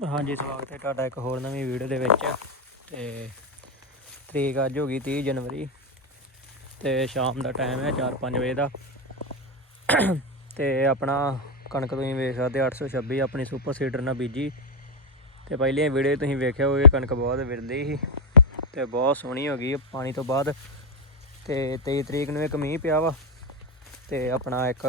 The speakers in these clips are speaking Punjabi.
ਹਾਂਜੀ, ਸਵਾਗਤ ਹੈ ਤੁਹਾਡਾ ਇੱਕ ਹੋਰ ਨਵੀਂ ਵੀਡੀਓ ਦੇ ਵਿੱਚ। ਤੇ ਤਰੀਕ ਅੱਜ ਹੋ ਗਈ 30 ਜਨਵਰੀ ਤੇ ਸ਼ਾਮ ਦਾ ਟਾਈਮ ਹੈ 4-5 ਵਜੇ ਦਾ। ਤੇ ਆਪਣਾ ਕਣਕ ਤੁਸੀਂ ਵੇਖ ਸਕਦੇ 826 ਆਪਣੀ ਸੁਪਰ ਸੀਡਰ ਨਾਲ ਬੀਜੀ। ਤੇ ਪਹਿਲੀਆਂ ਵੀਡੀਓ ਤੁਸੀਂ ਵੇਖਿਆ ਹੋਵੇ ਕਣਕ ਬਹੁਤ ਵਿਰਲੀ ਸੀ ਤੇ ਬਹੁਤ ਸੋਹਣੀ ਹੋ ਗਈ ਪਾਣੀ ਤੋਂ ਬਾਅਦ। ਤੇ 23 ਤਰੀਕ ਨੂੰ ਇੱਕ ਮੀਂਹ ਪਿਆ ਵਾ ਤੇ ਆਪਣਾ ਇੱਕ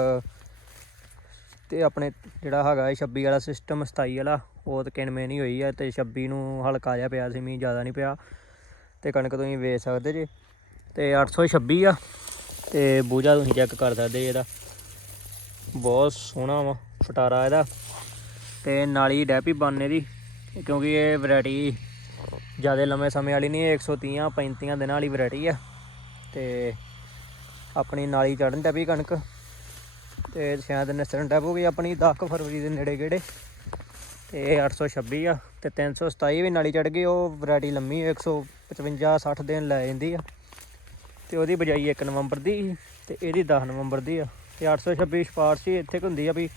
ਤੇ ਆਪਣੇ ਜਿਹੜਾ ਹੈਗਾ ਇਹ 26 ਵਾਲਾ ਸਿਸਟਮ 27 ਵਾਲਾ, ਉਹ ਤਾਂ ਕਿਣਵੇਂ ਨਹੀਂ ਹੋਈ ਆ ਤੇ 26 ਨੂੰ ਹਲਕਾ ਜਿਹਾ ਪਿਆ ਸੀ, ਮੀਂਹ ਜ਼ਿਆਦਾ ਨਹੀਂ ਪਿਆ। ਤੇ ਕਣਕ ਤੁਸੀਂ ਵੇਚ ਸਕਦੇ ਜੇ। ਤੇ 826 ਆ, ਤੇ ਬੂਝਾ ਤੁਸੀਂ ਚੈੱਕ ਕਰ ਸਕਦੇ ਜੇ ਇਹਦਾ। ਬਹੁਤ ਸੋਹਣਾ ਵਾ ਫਟਾਰਾ ਇਹਦਾ। ਤੇ ਨਾਲੀ ਡੈਪੀ ਬਾਨੇ ਦੀ, ਕਿਉਂਕਿ ਇਹ ਵੈਰਾਈਟੀ ਜ਼ਿਆਦਾ ਲੰਮੇ ਸਮੇਂ ਵਾਲੀ ਨਹੀਂ ਇਹ 130 35 ਦਿਨਾਂ ਵਾਲੀ ਵੈਰਾਈਟੀ ਆ। ਤੇ ਆਪਣੀ ਨਾਲੀ ਚੜਨ ਡੈਪੀ ਕਣਕ। ਤੇ ਸ਼ਾਇਦ ਨਿਸਰਨ ਟੈਪ ਹੋ ਗਈ ਆਪਣੀ 10 ਕੁ ਫਰਵਰੀ ਦੇ ਨੇੜੇ ਗੇੜੇ। ਤੇ ਇਹ 826 ਆ ਤੇ 327 ਵੀ ਨਾਲੀ ਚੜ ਗਈ, ਉਹ ਵੈਰਾਈਟੀ ਲੰਮੀ 155 60 ਦਿਨ ਲੈ ਜਾਂਦੀ ਆ। ਤੇ ਉਹਦੀ ਬਜਾਈ 1 ਨਵੰਬਰ ਦੀ ਸੀ ਤੇ ਇਹਦੀ 10 ਨਵੰਬਰ ਦੀ ਆ। ਤੇ 826 ਸਪਾਰਸ਼ ਹੀ ਇੱਥੇ ਕੁ ਹੁੰਦੀ ਆ ਵੀ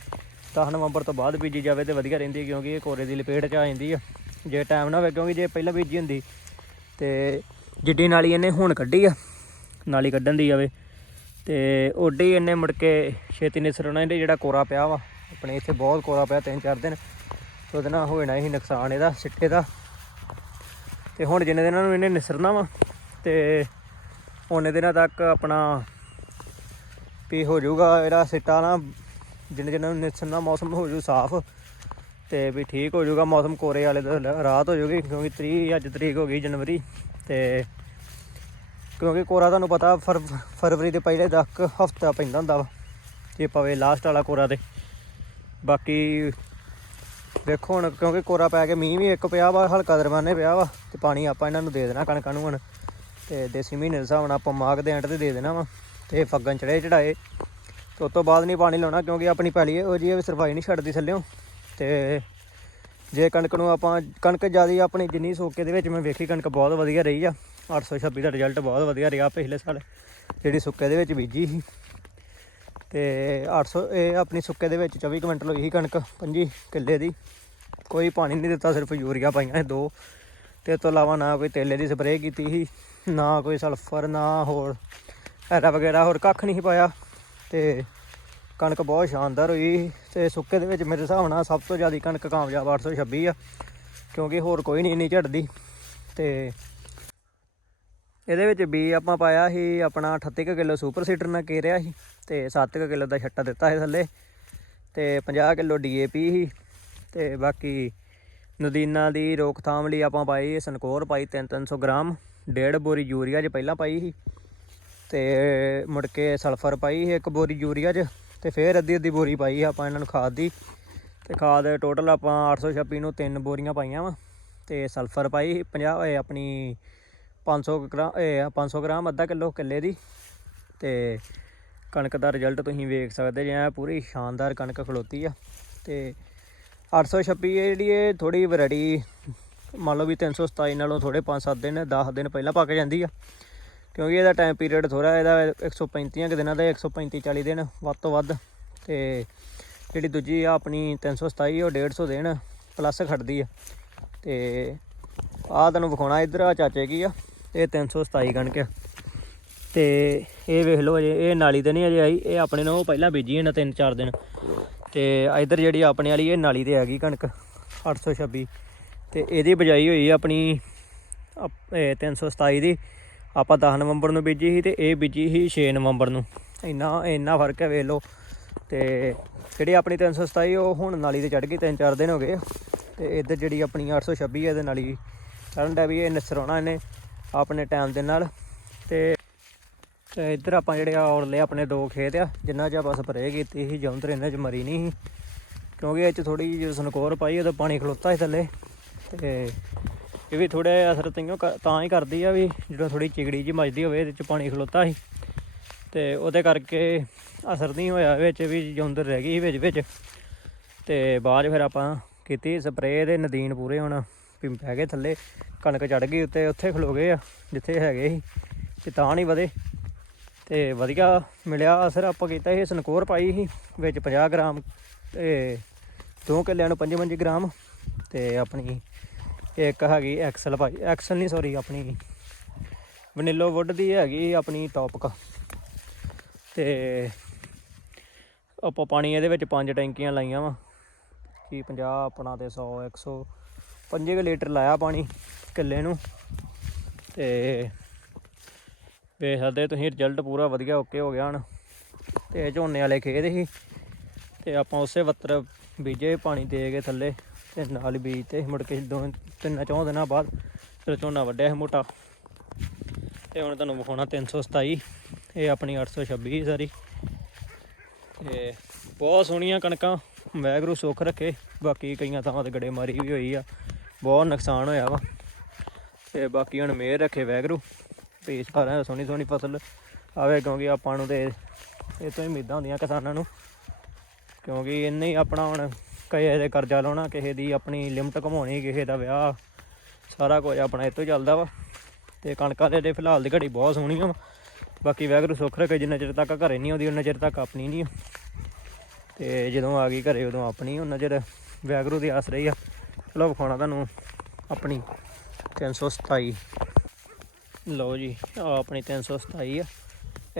10 ਨਵੰਬਰ ਤੋਂ ਬਾਅਦ ਬੀਜੀ ਜਾਵੇ ਤੇ ਵਧੀਆ ਰਹਿੰਦੀ ਕਿਉਂਕਿ ਇਹ ਕੋਰੇ ਦੀ ਲਪੇਟ 'ਚ ਆ ਜਾਂਦੀ ਆ। ਜੇ ਟਾਈਮ ਨਾ ਹੋਵੇ, ਕਿਉਂਕਿ ਜੇ ਪਹਿਲਾਂ ਬੀਜੀ ਹੁੰਦੀ, ਤੇ ਜਿੱਡੀ ਨਾਲੀ ਇਹਨੇ ਹੁਣ ਕੱਢੀ ਆ, ਨਾਲੀ ਕੱਢਣ ਦੀ ਜਾਵੇ ਤੇ ਹੀ ਇਹਨੇ ਮੁੜ ਕੇ ਛੇਤੀ ਨਿਸਰਨਾ ਇਹਦੇ ਜਿਹੜਾ ਕੋਰਾ ਪਿਆ ਵਾ, ਆਪਣੇ ਇੱਥੇ ਬਹੁਤ ਕੋਰਾ ਪਿਆ ਤਿੰਨ ਚਾਰ ਦਿਨ। ਤੇ ਉਹਦੇ ਨਾਲ ਹੋਣਾ ਹੀ ਨੁਕਸਾਨ ਇਹਦਾ, ਸਿੱਟੇ ਦਾ। ਤੇ ਹੁਣ ਜਿੰਨੇ ਦਿਨਾਂ ਨੂੰ ਇਹਨੇ ਨਿਸਰਨਾ ਵਾ, ਤੇ ਉਹਨੇ ਦਿਨਾਂ ਤੱਕ ਆਪਣਾ ਵੀ ਹੋ ਜਾਊਗਾ ਇਹਦਾ ਸਿੱਟਾ ਨਾ, ਜਿੰਨੇ ਦਿਨਾਂ ਨੂੰ ਨਿਸਰਨਾ ਮੌਸਮ ਹੋ ਜਾਊ ਸਾਫ਼, ਤੇ ਵੀ ਠੀਕ ਹੋ ਜਾਊਗਾ ਮੌਸਮ ਕੋਰੇ ਵਾਲੇ ਦਾ ਲ- ਹੋ ਜਾਊਗੀ, ਕਿਉਂਕਿ 30 ਅੱਜ ਤਰੀਕ ਹੋ ਗਈ ਜਨਵਰੀ, ਤੇ ਕਿਉਂਕਿ ਕੋਰਾ ਤੁਹਾਨੂੰ ਪਤਾ ਫਰ, ਫਰਵਰੀ ਦੇ ਪਹਿਲੇ ਤੱਕ ਹਫਤਾ ਪੈਂਦਾ ਹੁੰਦਾ ਵਾ, ਜੇ ਪਵੇ ਲਾਸਟ ਵਾਲਾ ਕੋਰਾ ਤੇ। ਬਾਕੀ ਦੇਖੋ ਹੁਣ, ਕਿਉਂਕਿ ਕੋਰਾ ਪੈ ਕੇ ਮੀਂਹ ਵੀ ਇੱਕ ਪਿਆ ਵਾ, ਹਲਕਾ ਦਰਮਾਨੇ ਪਿਆ ਵਾ, ਤੇ ਪਾਣੀ ਆਪਾਂ ਇਹਨਾਂ ਨੂੰ ਦੇ ਦੇਣਾ ਕਣਕਾਂ ਨੂੰ ਹੁਣ। ਤੇ ਦੇਸੀ ਮਹੀਨੇ ਦੇ ਹਿਸਾਬ ਨਾਲ ਆਪਾਂ ਮਾਘ ਦੇ ਐਂਡ ਤੇ ਦੇ ਦੇਣਾ ਵਾ, ਤੇ ਫੱਗਣ ਚੜੇ ਚੜਾਏ ਤੇ ਉਸ ਤੋਂ ਬਾਅਦ ਨਹੀਂ ਪਾਣੀ ਲਾਉਣਾ, ਕਿਉਂਕਿ ਆਪਣੀ ਪੈਲੀ ਉਹ ਜੀ ਸਰਵਾਈ ਨਹੀਂ ਛੱਡਦੀ ਥੱਲਿਓਂ। ਤੇ ਜੇ ਕਣਕ ਨੂੰ ਆਪਾਂ, ਕਣਕ ਜ਼ਿਆਦਾ ਆਪਣੀ ਜਿੰਨੀ ਸੋਕੇ ਦੇ ਵਿੱਚ, ਮੈਂ ਵੇਖੀ ਕਣਕ ਬਹੁਤ ਵਧੀਆ ਰਹੀ ਆ। 826 ਦਾ ਰਿਜ਼ਲਟ ਬਹੁਤ ਵਧੀਆ ਰਿਹਾ ਪਿਛਲੇ ਸਾਲ, ਜਿਹੜੀ ਸੁੱਕੇ ਦੇ ਵਿੱਚ ਬੀਜੀ ਸੀ। ਤੇ 800 ਇਹ ਆਪਣੀ ਸੁੱਕੇ ਦੇ ਵਿੱਚ 24 ਕੁਇੰਟਲ ਹੋਈ ਸੀ ਕਣਕ 25 ਕਿੱਲੇ ਦੀ। ਕੋਈ ਪਾਣੀ ਨਹੀਂ ਦਿੱਤਾ, ਸਿਰਫ ਯੂਰੀਆ ਪਾਈਆਂ ਸੀ ਦੋ। ਤੇ ਇਸ ਤੋਂ ਇਲਾਵਾ ਨਾ ਕੋਈ ਤੇਲੇ ਦੀ ਸਪਰੇਅ ਕੀਤੀ ਸੀ, ਨਾ ਕੋਈ ਸਲਫਰ, ਨਾ ਹੋਰ ਐਰਾ ਵਗੈਰਾ, ਹੋਰ ਕੱਖ ਨਹੀਂ ਸੀ ਪਾਇਆ। ਤੇ ਕਣਕ ਬਹੁਤ ਸ਼ਾਨਦਾਰ ਹੋਈ ਤੇ ਸੁੱਕੇ ਦੇ ਵਿੱਚ ਮੇਰੇ ਹਿਸਾਬ ਨਾਲ ਸਭ ਤੋਂ ਜ਼ਿਆਦਾ ਕਣਕ ਕਾਮਯਾਬ 826 ਆ, ਕਿਉਂਕਿ ਹੋਰ ਕੋਈ ਨਹੀਂ, ਇੰਨੀ ਝੜਦੀ। ਤੇ ਇਹਦੇ ਵਿੱਚ ਬੀ ਆਪਾਂ ਪਾਇਆ ਸੀ ਆਪਣਾ 38 ਕੁ ਕਿਲੋ ਸੁਪਰ ਸੀਟਰ ਨਾਲ ਕੇਰਿਆ ਸੀ ਤੇ 7 ਕੁ ਕਿਲੋ ਦਾ ਛੱਟਾ ਦਿੱਤਾ ਸੀ ਥੱਲੇ ਤੇ 50 ਕਿਲੋ ਡੀਏਪੀ ਸੀ ਤੇ ਬਾਕੀ ਨਦੀਨਾਂ ਦੀ ਰੋਕਥਾਮ ਲਈ ਆਪਾਂ ਪਾਈ ਸਨਕੋਰ ਪਾਈ 3-300 ਗ੍ਰਾਮ, ਡੇਢ ਬੋਰੀ ਯੂਰੀਆ 'ਚ ਪਹਿਲਾਂ ਪਾਈ ਸੀ ਤੇ ਮੁੜ ਕੇ ਸਲਫਰ ਪਾਈ ਸੀ ਇੱਕ ਬੋਰੀ ਯੂਰੀਆ 'ਚ ਤੇ ਫਿਰ ਅੱਧੀ ਅੱਧੀ ਬੋਰੀ ਪਾਈ ਆਪਾਂ ਇਹਨਾਂ ਨੂੰ ਖਾਦ ਦੀ ਤੇ ਖਾਦ ਟੋਟਲ ਆਪਾਂ 826 ਨੂੰ ਤਿੰਨ ਬੋਰੀਆਂ ਪਾਈਆਂ ਵਾ ਤੇ ਸਲਫਰ ਪਾਈ ਸੀ 50 ਆਪਣੀ 500 ਗ੍ਰਾਮ, ਇਹ 500 ਗ੍ਰਾਮ ਅੱਧਾ ਕਿਲੋ ਕਿੱਲੇ ਦੀ। ਤੇ ਕਣਕ ਦਾ ਰਿਜ਼ਲਟ ਤੁਸੀਂ ਵੇਖ ਸਕਦੇ ਜੇ ਪੂਰੀ ਸ਼ਾਨਦਾਰ ਕਣਕ ਖਲੋਤੀ ਆ। ਤੇ 826 ਇਹ ਜਿਹੜੀ ਇਹ ਥੋੜੀ ਵੈਰਾਈਟੀ, ਮੰਨ ਲਓ ਵੀ 327 ਨਾਲੋਂ ਥੋੜੇ 5-7 ਦਿਨ 10 ਦਿਨ ਪਹਿਲਾਂ ਪੱਕ ਜਾਂਦੀ ਆ। ਕਿਉਂਕਿ ਇਹਦਾ ਟਾਈਮ ਪੀਰੀਅਡ ਥੋੜਾ ਇਹਦਾ 135 ਕੁ ਦਿਨਾਂ ਦਾ 135 40 ਦਿਨ ਵੱਧ ਤੋਂ ਵੱਧ। ਤੇ ਜਿਹੜੀ ਦੂਜੀ ਆ, ਆਪਣੀ 327 ਉਹ 150 ਦਿਨ ਪਲੱਸ ਖੜਦੀ ਆ। ਤੇ ਆਹ ਤੁਹਾਨੂੰ ਵਿਖਾਉਣਾ ਇੱਧਰ ਆ ਚਾਚੇ ਕੀ ਆ। ਇਹ 327 ਕਣਕ ਆ। ਤੇ ਇਹ ਵੇਖ ਲਓ ਅਜੇ, ਇਹ ਨਾਲੀ ਤੇ ਨਹੀਂ ਅਜੇ ਆਈ, ਇਹ ਆਪਣੇ ਨਾਲ ਉਹ ਪਹਿਲਾਂ ਬੀਜੀ ਇਹਨਾਂ ਤਿੰਨ ਚਾਰ ਦਿਨ। ਤੇ ਇੱਧਰ ਜਿਹੜੀ ਆਪਣੇ ਵਾਲੀ, ਇਹ ਨਾਲੀ ਤੇ ਹੈਗੀ ਕਣਕ 826 ਤੇ ਇਹਦੀ ਬਜਾਈ ਹੋਈ ਆਪਣੀ, ਅਪ- ਇਹ 327 ਦੀ। ਆਪਾਂ 10 ਨਵੰਬਰ ਨੂੰ ਬੀਜੀ ਸੀ ਤੇ ਇਹ ਬੀਜੀ ਸੀ 6 ਨਵੰਬਰ ਨੂੰ। ਇੰਨਾ ਇੰਨਾ ਫ਼ਰਕ ਹੈ ਵੇਖ ਲਓ। ਤੇ ਜਿਹੜੀ ਆਪਣੀ 327 ਉਹ ਹੁਣ ਨਾਲੀ ਤੇ ਚੜ ਗਈ, ਤਿੰਨ ਚਾਰ ਦਿਨ ਹੋ ਗਏ ਆ। ਤੇ ਇੱਧਰ ਜਿਹੜੀ ਆਪਣੀ 826 ਇਹਦੇ ਨਾਲ ਹੀ ਚੜਨ ਦਾ ਵੀ ਇਹ ਨਿਸਰਾਉਣਾ ਇਹਨੇ। ਆਪਣੇ ਟਾਈਮ ਦੇ ਨਾਲ। ਤੇ ਤੇ ਇੱਧਰ ਆਪਾਂ ਜਿਹੜੇ ਆ ਔਰਲੇ ਆਪਣੇ ਦੋ ਖੇਤ ਆ, ਜਿੰਨਾ ਚ ਆਪਾਂ ਸਪਰੇਅ ਕੀਤੀ ਸੀ ਜੌਂਦਰ ਇਹਨਾਂ ਚ ਮਰੀ ਨਹੀਂ ਸੀ। ਕਿਉਂਕਿ ਇਹ ਚ ਥੋੜੀ ਜਿਹੀ ਸਨਕੋਰ ਪਾਈ ਉਹਦਾ ਪਾਣੀ ਖਲੋਤਾ ਸੀ ਥੱਲੇ। ਤੇ ਇਹ ਵੀ ਥੋੜਾ ਅਸਰ ਤਈਓ ਤਾਂ ਹੀ ਕਰਦੀ ਆ ਵੀ ਜਦੋਂ ਥੋੜੀ ਚਿਗੜੀ ਜੀ ਮੱਜਦੀ ਹੋਵੇ, ਇਹਦੇ ਚ ਪਾਣੀ ਖਲੋਤਾ ਸੀ। ਤੇ ਉਹਦੇ ਕਰਕੇ ਅਸਰ ਨਹੀਂ ਹੋਇਆ, ਵਿੱਚ ਵੀ ਜੌਂਦਰ ਰਹਿ ਗਈ ਸੀ ਵਿੱਚ ਵਿੱਚ। ਤੇ ਬਾਅਦ 'ਚ ਫਿਰ ਆਪਾਂ ਕੀਤੀ ਸਪਰੇਅ ਦੇ ਨਦੀਨ ਪੂਰੇ ਹੁਣ ਵੀ ਪੈ ਗਏ ਥੱਲੇ। ਕਣਕ ਚੜ ਗਈ ਉੱਤੇ, ਉੱਥੇ ਖਲੋ ਗਏ ਆ, ਜਿੱਥੇ ਹੈਗੇ ਸੀ, ਤੇ ਤਾਂ ਨਹੀਂ ਵਧੇ। ਤੇ ਵਧੀਆ ਮਿਲਿਆ ਅਸਰ, ਆਪਾਂ ਕੀਤਾ ਸੀ, ਸਨਕੋਰ ਪਾਈ ਸੀ, ਵਿੱਚ 50 ਗ੍ਰਾਮ, ਤੇ ਦੋ ਕਿੱਲਿਆਂ ਨੂੰ 55 ਗ੍ਰਾਮ, ਤੇ ਆਪਣੀ ਇੱਕ ਹੈਗੀ ਐਕਸਲ ਭਾਈ, ਐਕਸਲ ਨਹੀਂ ਸੌਰੀ ਆਪਣੀ ਵਨੀਲੋ ਵੁੱਡ ਦੀ ਹੈਗੀ ਆਪਣੀ ਟੌਪਕ। ਤੇ ਆਪਾਂ ਪਾਣੀ ਇਹਦੇ ਵਿੱਚ ਪੰਜ ਟੈਂਕੀਆਂ ਲਾਈਆਂ ਵਾ, ਕੀ 50 ਆਪਣਾ ਤੇ 100 100 ਪੰਜੇ ਕੁ ਲੀਟਰ ਲਾਇਆ ਪਾਣੀ। ਕਿੱਲੇ ਨੂੰ। ਤੇ ਵੇਖ ਸਕਦੇ ਤੁਸੀਂ ਰਿਜ਼ਲਟ ਪੂਰਾ ਵਧੀਆ ਓਕੇ ਹੋ ਗਿਆ ਹੁਣ। ਤੇ ਝੋਨੇ ਵਾਲੇ ਖੇਤ ਸੀ। ਤੇ ਆਪਾਂ ਉਸੇ ਵੱਤਰ ਬੀਜੇ ਪਾਣੀ ਦੇ ਕੇ ਥੱਲੇ। ਤੇ ਨਾਲ ਬੀਜ ਤੇ ਮੁੜ ਕੇ ਦੋ, ਤਿੰਨ, ਚੌਂ ਦਿਨਾਂ ਬਾਅਦ ਫਿਰ ਝੋਨਾ ਵੱਢਿਆ ਸੀ ਮੋਟਾ। ਤੇ ਹੁਣ ਤੁਹਾਨੂੰ ਵਿਖਾਉਣਾ 327 ਇਹ ਆਪਣੀ 826 ਸਾਰੀ। ਤੇ ਬਹੁਤ ਸੋਹਣੀਆਂ ਕਣਕਾਂ ਵੈਗਰੂ ਸੁੱਖ ਰੱਖੇ। ਬਾਕੀ ਕਈਆਂ ਥਾਵਾਂ ਤੇ ਗੜੇਮਾਰੀ ਵੀ ਹੋਈ ਆ, ਬਹੁਤ ਨੁਕਸਾਨ ਹੋਇਆ ਵਾ। ਤੇ ਬਾਕੀ ਹੁਣ ਮਿਹਰ ਰੱਖੇ ਵੈਗਰੂ। ਵੀ ਸਾਰਿਆਂ ਦੀ ਸੋਹਣੀ ਸੋਹਣੀ ਫਸਲ। ਆਵੇ ਕਿਉਂਕਿ ਆਪਾਂ ਨੂੰ ਤੇ ਇਹ ਤੋਂ ਹੀ ਉਮੀਦਾਂ ਹੁੰਦੀਆਂ ਕਿਸਾਨਾਂ ਨੂੰ। ਕਿਉਂਕਿ ਇੰਨੇ ਹੀ ਆਪਣਾ ਹੁਣ ਕਿਸੇ ਦੇ ਕਰਜ਼ਾ ਲਾਉਣਾ, ਕਿਸੇ ਦੀ ਆਪਣੀ ਲਿਮਟ ਘਮਾਉਣੀ, ਕਿਸੇ ਦਾ ਵਿਆਹ। ਸਾਰਾ ਕੁਝ ਆਪਣਾ ਇੱਥੋਂ ਚੱਲਦਾ ਵਾ। ਤੇ ਕਣਕਾਂ ਦੇ ਤੇ ਫਿਲਹਾਲ ਦੀ ਘੜੀ ਬਹੁਤ ਸੋਹਣੀ ਵਾ। ਬਾਕੀ ਵੈਗਰੂ ਸੁੱਖ ਰੱਖੇ, ਜਿੰਨਾ ਚਿਰ ਤੱਕ ਘਰੇ ਨਹੀਂ ਆਉਂਦੀ ਉਹਨਾਂ ਚਿਰ ਤੱਕ ਆਪਣੀ ਨਹੀਂ ਆ। ਤੇ ਜਦੋਂ ਆ ਗਈ ਘਰੇ, ਉਦੋਂ ਆਪਣੀ ਉਹਨਾਂ ਚਿਰ ਵੈਗਰੂ ਦੀ ਆਸ ਰਹੀ ਆ। ਚਲੋ ਵਿਖਾਉਣਾ ਤੁਹਾਨੂੰ ਆਪਣੀ। 327 ਲਓ ਜੀ ਆ ਆਪਣੀ 327 ਆ।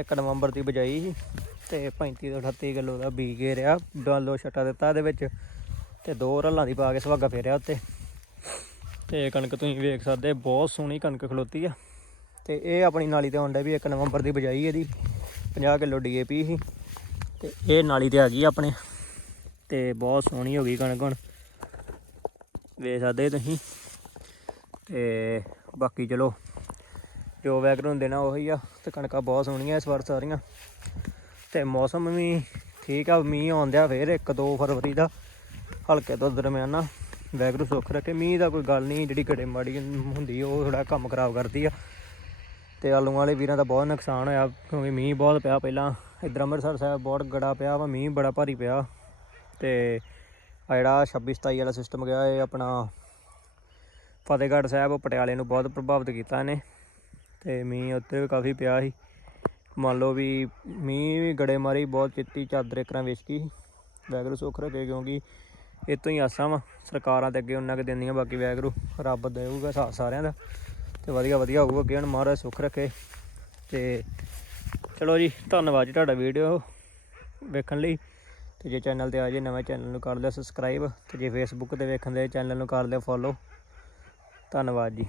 1 ਨਵੰਬਰ ਦੀ ਬਜਾਈ ਸੀ ਤੇ 35 ਤੋਂ 38 ਕਿਲੋ ਦਾ ਬੀ ਕੇ ਰਿਹਾ ਡਾਲੋ ਛਟਾ ਦਿੱਤਾ ਇਹਦੇ ਵਿੱਚ ਤੇ ਦੋ ਰੱਲਾਂ ਦੀ ਪਾ ਕੇ ਸੁਹਾਗਾ ਫੇਰਿਆ ਉੱਤੇ। ਤੇ ਕਣਕ ਤੁਸੀਂ ਵੇਖ ਸਕਦੇ, ਬਹੁਤ ਸੋਹਣੀ ਕਣਕ ਖਲੋਤੀ ਆ। ਤੇ ਇਹ ਆਪਣੀ ਨਾਲੀ ਤੇ ਆਉਂਦਾ ਵੀ 1 ਨਵੰਬਰ ਦੀ ਬਜਾਈ ਇਹਦੀ 50 ਕਿਲੋ ਡੀਏਪੀ ਸੀ। ਤੇ ਇਹ ਨਾਲੀ ਤੇ ਆ ਗਈ ਆਪਣੇ। ਤੇ ਬਹੁਤ ਸੋਹਣੀ ਹੋ ਗਈ ਕਣਕ ਹੁਣ। ਵੇਖ ਸਕਦੇ ਤੁਸੀਂ। ਤੇ ਬਾਕੀ ਚਲੋ, ਜੋ ਵੈਗਰ ਹੁੰਦੇ ਨਾ ਉਹੀ ਆ ਤੇ ਕਣਕਾਂ ਬਹੁਤ ਸੋਹਣੀਆਂ ਇਸ ਵਾਰ ਸਾਰੀਆਂ। ਤੇ ਮੌਸਮ ਵੀ ਠੀਕ ਆ, ਮੀਂਹ ਆਉਂਦਿਆ ਫੇਰ 1-2 ਫਰਵਰੀ ਦਾ, ਹਲਕੇ ਤੋਂ ਦਰਮਿਆਨਾ। ਵੈਗਰੂ ਸੁੱਖ ਰੱਖੇ, ਮੀਂਹ ਦਾ ਕੋਈ ਗੱਲ ਨਹੀਂ, ਜਿਹੜੀ ਘੜੇ ਮਾੜੀ ਹੁੰਦੀ ਉਹ ਥੋੜਾ ਕੰਮ ਖਰਾਬ ਕਰਦੀ ਆ। ਤੇ ਆਲੂਆਂ ਵਾਲੇ ਵੀਰਾਂ ਦਾ ਬਹੁਤ ਨੁਕਸਾਨ ਹੋਇਆ, ਕਿਉਂਕਿ ਮੀਂਹ ਬਹੁਤ ਪਿਆ ਪਹਿਲਾਂ। ਇੱਧਰ ਅੰਮ੍ਰਿਤਸਰ ਸਾਹਿਬ ਬਹੁਤ ਗੜਾ ਪਿਆ ਵਾ, ਮੀਂਹ ਬੜਾ ਭਾਰੀ ਪਿਆ। ਤੇ ਆ ਜਿਹੜਾ 26 27 ਵਾਲਾ ਸਿਸਟਮ ਗਿਆ, ਇਹ ਆਪਣਾ ਫਤਿਹਗੜ੍ਹ ਸਾਹਿਬ ਪਟਿਆਲੇ ਨੂੰ ਬਹੁਤ ਪ੍ਰਭਾਵਿਤ ਕੀਤਾ ਇਹਨੇ ਤੇ ਮੀਂਹ ਉੱਤੇ ਵੀ ਕਾਫੀ ਪਿਆ ਸੀ। ਮੰਨ ਲਓ ਵੀ ਮੀਂਹ ਵੀ ਗੜੇ ਮਾਰੀ, ਬਹੁਤ ਚਿੱਟੀ ਚਾਦਰ ਇੱਕ ਤਰ੍ਹਾਂ ਵੈਗਰੂ ਸੁੱਖ ਰੱਖੇ ਕਿਉਂਕਿ ਇਹ ਤੋਂ ਹੀ ਆਸਾਂ ਵਾ, ਸਰਕਾਰਾਂ ਤੇ ਅੱਗੇ ਉਹਨਾਂ ਕੁ ਦਿੰਦੀਆਂ ਬਾਕੀ ਵੈਗਰੂ ਰੱਬ ਦੇਊਗਾ ਸਾਥ ਸਾਰਿਆਂ ਦਾ। ਤੇ ਵਧੀਆ ਵਧੀਆ ਹੋਊਗਾ ਅੱਗੇ ਹੁਣ ਮਹਾਰਾਜ ਸੁੱਖ ਰੱਖੇ। ਤੇ ਚਲੋ ਜੀ, ਧੰਨਵਾਦ ਜੀ ਤੁਹਾਡਾ ਵੀਡੀਓ ਵੇਖਣ ਲਈ। ਤੇ ਜੇ ਚੈਨਲ ਤੇ ਆ ਜੇ, ਨਵੇਂ ਚੈਨਲ ਨੂੰ ਕਰ ਲਿਓ ਸਬਸਕ੍ਰਾਈਬ ਤੇ ਜੇ ਫੇਸਬੁੱਕ ਤੇ ਵੇਖਣ ਦੇ, ਚੈਨਲ ਨੂੰ ਕਰ ਲਿਓ ਫੋਲੋ ਧੰਨਵਾਦ ਜੀ।